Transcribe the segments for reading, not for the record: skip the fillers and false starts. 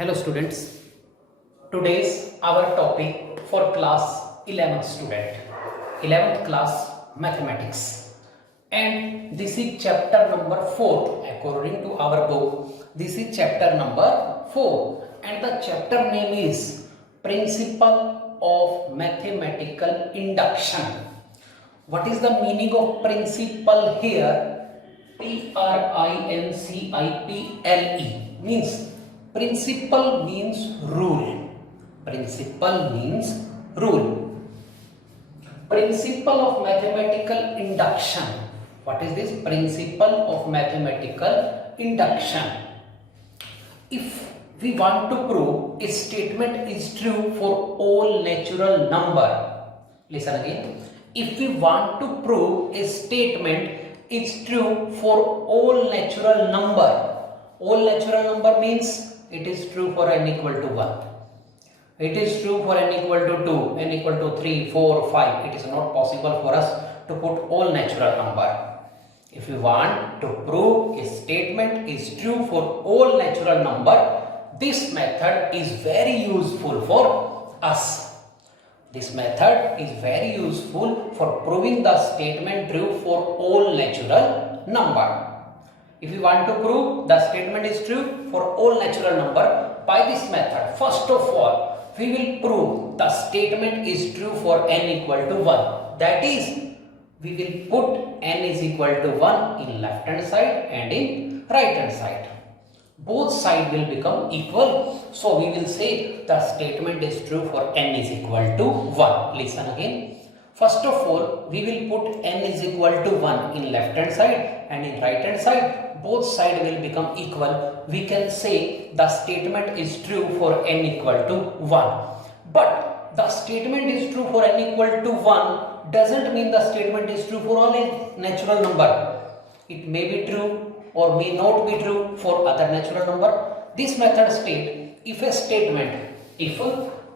Hello students, today's our topic for class 11th student, 11th class mathematics, and this is chapter number 4 according to our book. This is chapter number 4 and the chapter name is Principle of Mathematical Induction. What is the meaning of principle here? Principle means principle means rule. Principle means rule. Principle of mathematical induction. What is this? Principle of mathematical induction. If we want to prove a statement is true for all natural number, listen again. If we want to prove a statement is true for all natural number, all natural number means it is true for n equal to 1. It is true for n equal to 2, n equal to 3, 4, 5. It is not possible for us to put all natural number. If we want to prove a statement is true for all natural number, this method is very useful for us. This method is very useful for proving the statement true for all natural number. If you want to prove the statement is true for all natural number by this method, first of all, we will prove the statement is true for n equal to 1. That is, we will put n is equal to 1 in left hand side and in right hand side. Both sides will become equal. So we will say the statement is true for n is equal to 1. Listen again. First of all, we will put n is equal to 1 in left hand side and in right hand side. Both sides will become equal. We can say the statement is true for n equal to 1. But the statement is true for n equal to 1 doesn't mean the statement is true for all natural number. It may be true or may not be true for other natural number. This method states if a statement, if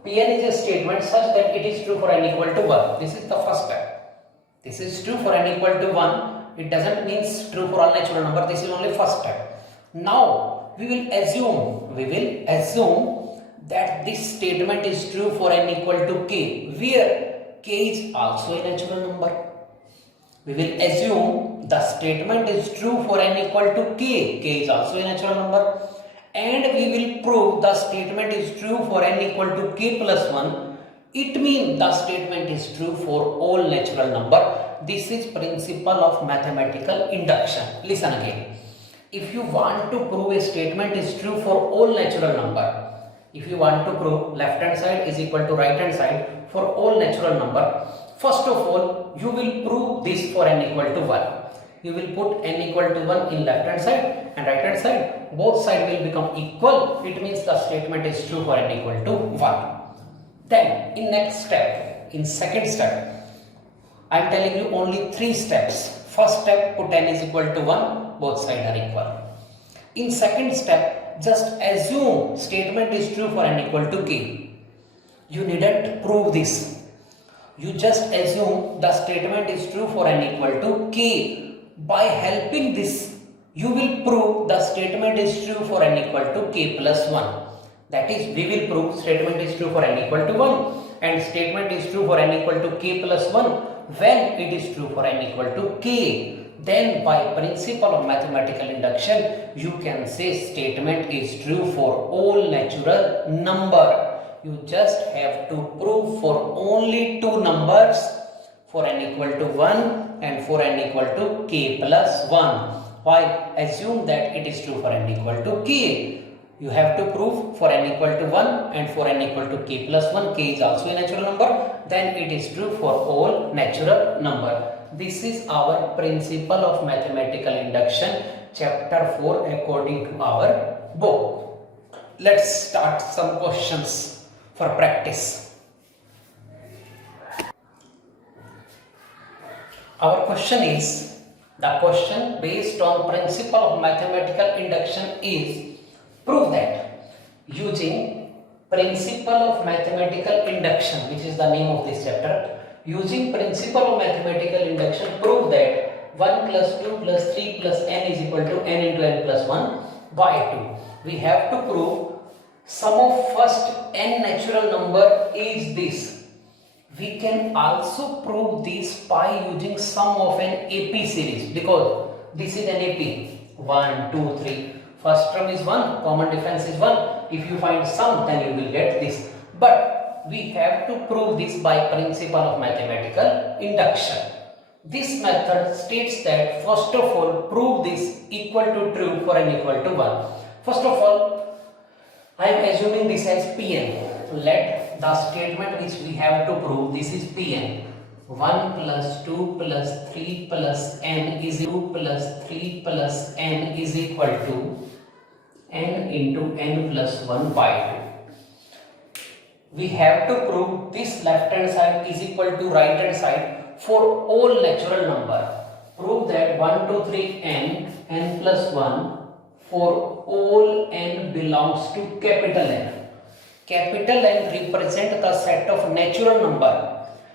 Pn is a statement such that it is true for n equal to 1. This is the first step. This is true for n equal to 1. It doesn't mean true for all natural number. This is only first step. Now we will assume that this statement is true for n equal to k, where k is also a natural number. We will assume the statement is true for n equal to k, k is also a natural number, and we will prove the statement is true for n equal to k plus 1. It means the statement is true for all natural number. This is principle of mathematical induction. Listen again. If you want to prove a statement is true for all natural number, if you want to prove left hand side is equal to right hand side for all natural number, first of all, you will prove this for n equal to 1. You will put n equal to 1 in left hand side and right hand side. Both sides will become equal. It means the statement is true for n equal to 1. Then in next step, in second step, I am telling you only 3 steps. First step, put n is equal to 1. Both sides are equal. In second step, just assume statement is true for n equal to k. You needn't prove this. You just assume the statement is true for n equal to k. By helping this, you will prove the statement is true for n equal to k plus 1. That is, we will prove statement is true for n equal to 1 and statement is true for n equal to k plus 1 when it is true for n equal to k. Then by principle of mathematical induction, you can say statement is true for all natural number. You just have to prove for only 2 numbers, for n equal to 1 and for n equal to k plus 1. Why? Assume that it is true for n equal to k. You have to prove for n equal to 1 and for n equal to k plus 1. K is also a natural number. Then it is true for all natural number. This is our principle of mathematical induction, chapter 4 according to our book. Let's start some questions for practice. Our question is, the question based on principle of mathematical induction is, prove that using principle of mathematical induction, which is the name of this chapter, using principle of mathematical induction, prove that 1 plus 2 plus 3 plus n is equal to n into n plus 1 by 2. We have to prove sum of first n natural number is this. We can also prove this by using sum of an AP series, because this is an AP. 1, 2, 3. First term is 1, common difference is 1. If you find sum, then you will get this. But we have to prove this by principle of mathematical induction. This method states that first of all prove this equal to true for n equal to 1. First of all, I am assuming this as Pn. Let the statement which we have to prove, this is Pn. 1 plus 2 plus 3 plus n is 2 plus 3 plus n is equal to n into n plus 1 by 2. We have to prove this left hand side is equal to right hand side for all natural number. Prove that 1, 2, 3 n plus 1 for all n belongs to capital N. Capital N represent the set of natural number.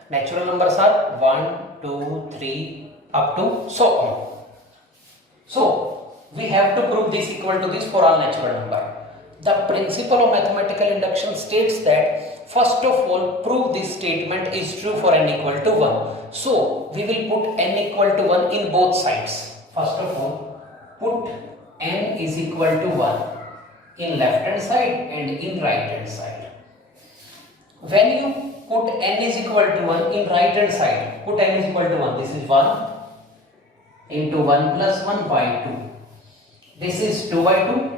Natural numbers are 1, 2, 3 up to so on. So we have to prove this equal to this for all natural number. The principle of mathematical induction states that first of all prove this statement is true for n equal to 1. So we will put n equal to 1 in both sides. First of all, put n is equal to 1 in left hand side and in right hand side. When you put n is equal to 1 in right hand side, put n is equal to 1. This is 1 into 1 plus 1 by 2. This is 2 by 2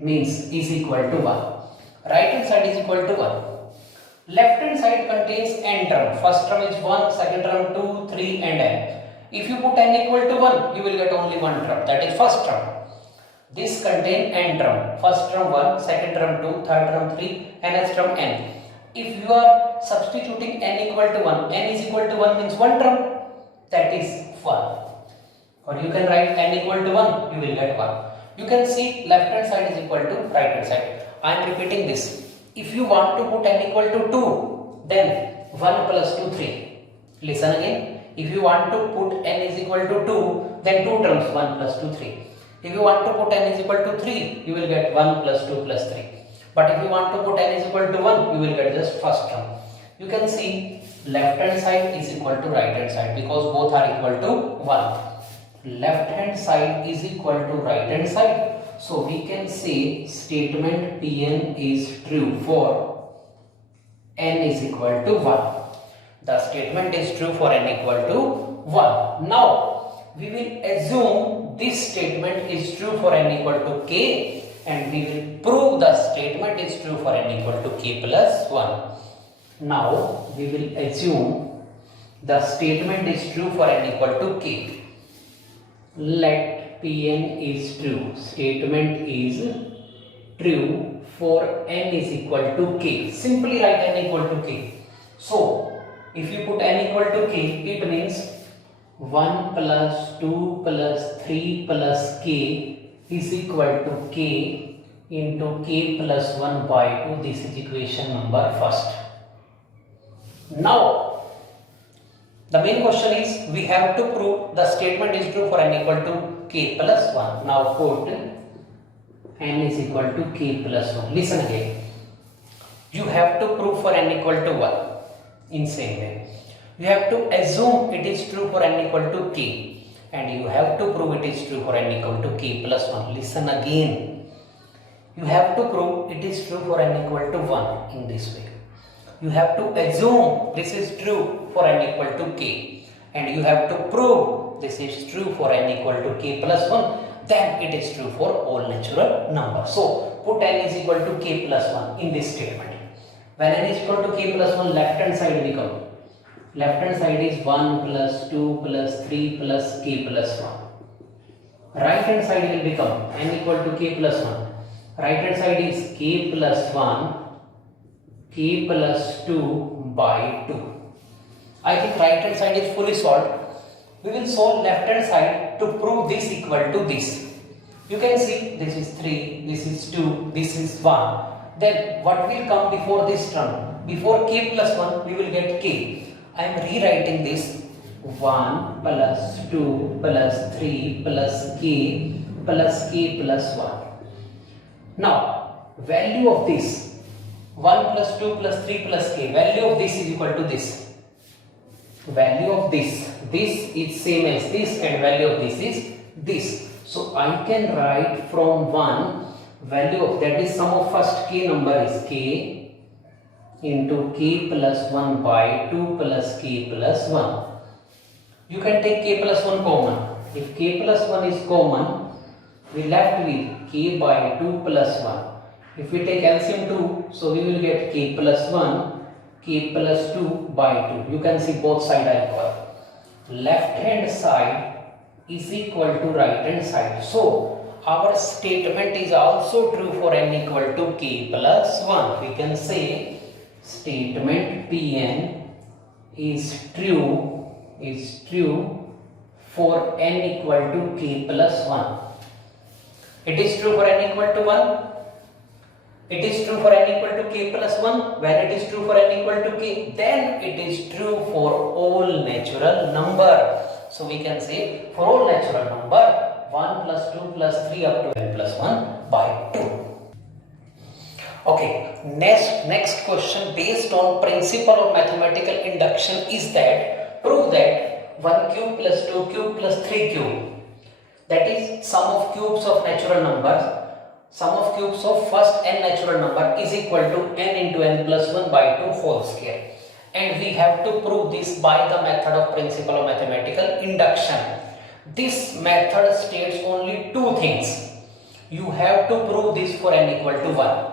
means is equal to 1. Right hand side is equal to 1. Left hand side contains n term. First term is 1, second term 2, 3 and n. If you put n equal to 1, you will get only one term, that is first term. This contain n term. First term 1, second term 2, third term 3, nth term n. If you are substituting n equal to 1, n is equal to 1 means one term, that is 1. Or you can write n equal to 1, you will get 1. You can see left hand side is equal to right hand side. I am repeating this. If you want to put n equal to 2, then 1 plus 2, 3. Listen again. If you want to put n is equal to 2, then 2 terms 1 plus 2, 3. If you want to put n is equal to 3, you will get 1 plus 2 plus 3. But if you want to put n is equal to 1, you will get just first term. You can see left hand side is equal to right hand side because both are equal to 1. Left hand side is equal to right hand side. So we can say statement Pn is true for n is equal to 1. The statement is true for n equal to 1. Now we will assume this statement is true for n equal to k, and we will prove the statement is true for n equal to k plus 1. Now we will assume the statement is true for n equal to k. Let Pn is true. Statement is true for n is equal to k. Simply write n equal to k. So if you put n equal to k, it means 1 plus 2 plus 3 plus k is equal to k into k plus 1 by 2. This is equation number first. Now the main question is we have to prove the statement is true for n equal to k plus 1. Now put n is equal to k plus 1. Listen again. You have to prove for n equal to 1 in same way. You have to assume it is true for n equal to k, and you have to prove it is true for n equal to k plus 1. Listen again. You have to prove it is true for n equal to 1 in this way. You have to assume this is true for n equal to k, and you have to prove this is true for n equal to k plus 1. Then it is true for all natural numbers. So put n is equal to k plus 1 in this statement. When n is equal to k plus 1, left hand side will come. Left hand side is 1 plus 2 plus 3 plus k plus 1. Right hand side will become n equal to k plus 1. Right hand side is k plus 1, k plus 2 by 2. I think right hand side is fully solved. We will solve left hand side to prove this equal to this. You can see this is 3, this is 2, this is 1. Then what will come before this term? Before k plus 1 we will get k. I am rewriting this 1 plus 2 plus 3 plus k plus 1. Now value of this 1 plus 2 plus 3 plus k, value of this is equal to this, value of this is same as this, and value of this is this. So I can write from 1 value of, that is sum of first k number is k into k plus 1 by 2 plus k plus 1. You can take k plus 1 common. If k plus 1 is common, we left with k by 2 plus 1. If we take LCM 2, so we will get k plus 1, k plus 2 by 2. You can see both sides are equal. Left hand side is equal to right hand side. So our statement is also true for n equal to k plus 1. We can say statement Pn is true for n equal to k plus 1. It is true for n equal to 1. It is true for n equal to k plus 1. When it is true for n equal to k, then it is true for all natural number. So we can say for all natural number 1 plus 2 plus 3 up to n plus 1 by 2. Okay, next question based on principle of mathematical induction is that prove that 1 cube plus 2 cube plus 3 cube, that is sum of cubes of natural numbers, sum of cubes of first n natural number is equal to n into n plus 1 by 2 whole square. And we have to prove this by the method of principle of mathematical induction. This method states only two things. You have to prove this for n equal to 1.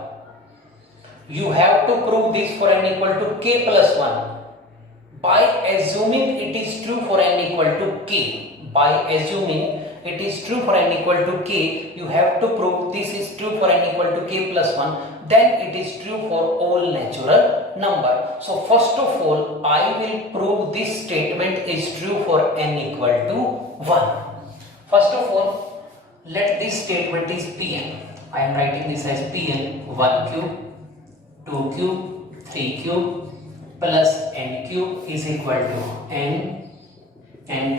You have to prove this for n equal to k plus 1 by assuming it is true for n equal to k. By assuming it is true for n equal to k, you have to prove this is true for n equal to k plus 1, then it is true for all natural number. So first of all, I will prove this statement is true for n equal to 1. First of all, let this statement is Pn. I am writing this as Pn 1 cube, 2 cube, 3 cube plus n cube is equal to n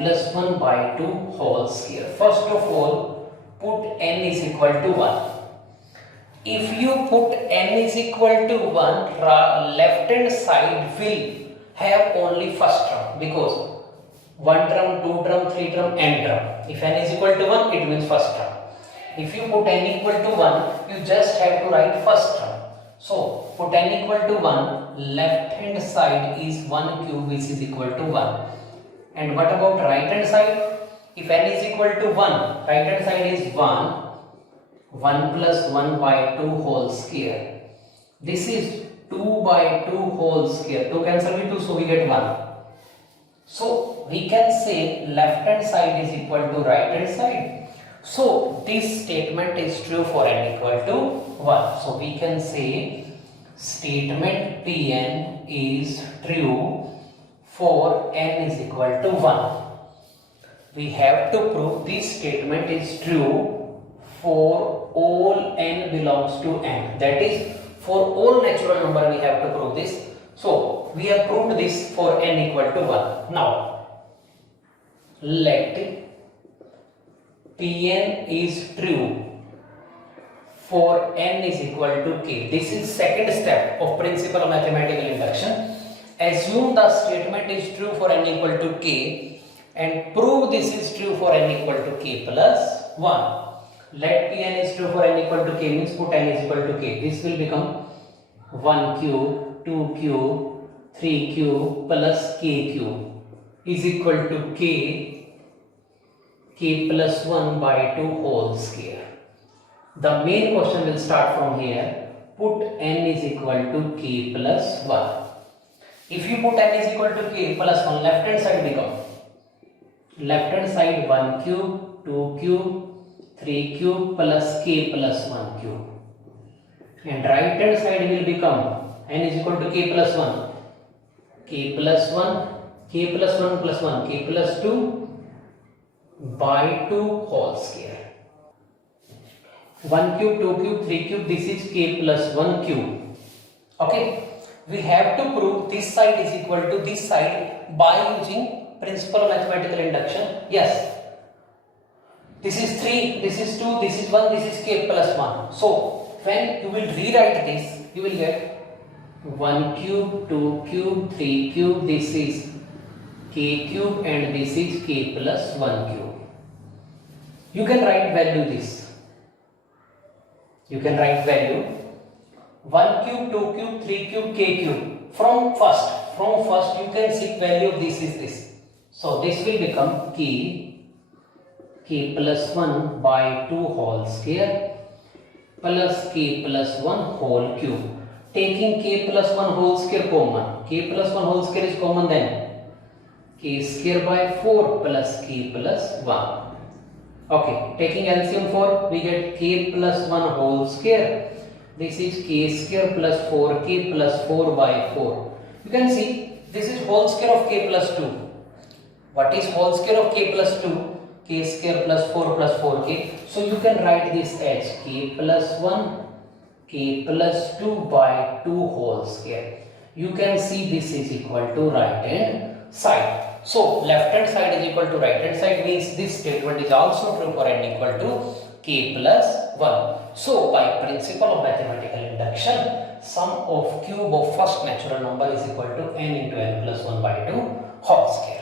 plus 1 by 2 whole square. First of all, put n is equal to 1. If you put n is equal to 1, left hand side will have only first term, because 1 term, 2 term, 3 term, n term. If n is equal to 1, it means first term. If you put n equal to 1, you just have to write first term. So put n equal to 1, left hand side is 1 cube which is equal to 1. And what about right hand side? If n is equal to 1, right hand side is 1 plus 1 by 2 whole square. This is 2 by 2 whole square. 2 cancel with 2, so we get 1. So we can say left hand side is equal to right hand side. So this statement is true for n equal to 1. So we can say statement Pn is true for n is equal to 1. We have to prove this statement is true for all n belongs to n. That is, for all natural number we have to prove this. So we have proved this for n equal to 1. Now let Pn is true for n is equal to k. This is second step of principle of mathematical induction. Assume the statement is true for n equal to k and prove this is true for n equal to k plus 1. Let Pn is true for n equal to k means put n is equal to k. This will become 1 cube, 2 cube, 3 cube plus k cube is equal to k plus 1 by 2 whole square. The main question will start from here. Put n is equal to k plus 1. If you put n is equal to k plus 1, left hand side become left hand side 1 cube, 2 cube, 3 cube plus k plus 1 cube. And right hand side will become n is equal to k plus 1, k plus 1, k plus 1 plus 1, k plus 2 by 2 whole square. 1 cube, 2 cube, 3 cube, this is k plus 1 cube. Okay, we have to prove this side is equal to this side by using principle of mathematical induction. Yes, this is 3, this is 2, this is 1, this is k plus 1. So when you will rewrite this, you will get 1 cube, 2 cube, 3 cube, this is k cube and this is k plus 1 cube. You can write value this. You can write value 1 cube, 2 cube, 3 cube, k cube. From first you can see value of this is this. So this will become k plus 1 by 2 whole square plus k plus 1 whole cube. Taking k plus 1 whole square common. K plus 1 whole square is common, then k square by 4 plus k plus 1. Okay, taking LCM 4, we get k plus 1 whole square. This is k square plus 4k plus 4 by 4. You can see this is whole square of k plus 2. What is whole square of k plus 2? K square plus 4 plus 4k. So you can write this as k plus 1, k plus 2 by 2 whole square. You can see this is equal to right hand side. So left hand side is equal to right hand side means this statement is also true for n equal to k plus 1. So by principle of mathematical induction, sum of cube of first natural number is equal to n into n plus 1 by 2 whole square.